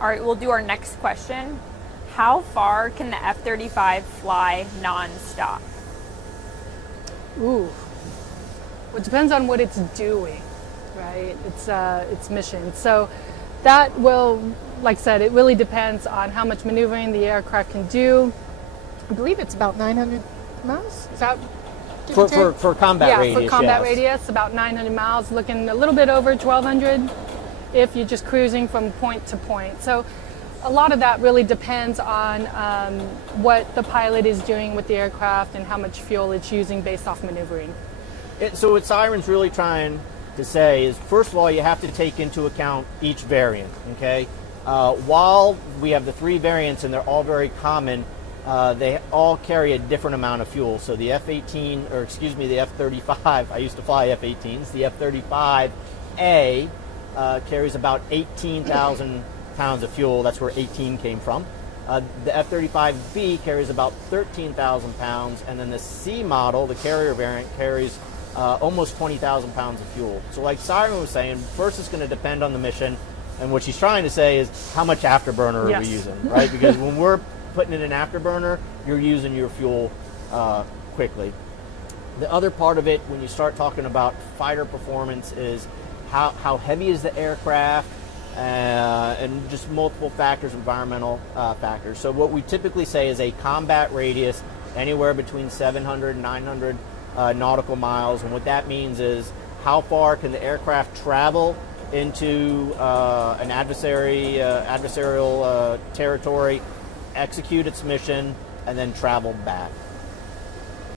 All right, we'll do our next question. How far can the F-35 fly non-stop? Ooh. Well, it depends on what it's doing, right? Its mission. So that will, like I said, it really depends on how much maneuvering the aircraft can do. I believe it's about 900 miles. Is that for combat radius? Yeah, for combat yes. radius, about 900 miles, looking a little bit over 1,200 if you're just cruising from point to point. So a lot of that really depends on what the pilot is doing with the aircraft and how much fuel it's using based off maneuvering. So what Siren's really trying to say is, first of all, you have to take into account each variant, okay? While we have the 3 variants and they're all very common, they all carry a different amount of fuel. So the the F-35, I used to fly F-18s, the F-35A carries about 18,000 pounds of fuel. That's where 18 came from. The F-35B carries about 13,000 pounds, and then the C model, the carrier variant, carries almost 20,000 pounds of fuel. So like Siren was saying, first it's going to depend on the mission, and what she's trying to say is how much afterburner are we using, right? Because when we're putting it in afterburner, you're using your fuel quickly. The other part of it, when you start talking about fighter performance, is how heavy is the aircraft, and just multiple factors, environmental factors. So what we typically say is a combat radius anywhere between 700 and 900 nautical miles, and what that means is how far can the aircraft travel into an adversarial territory, execute its mission, and then travel back.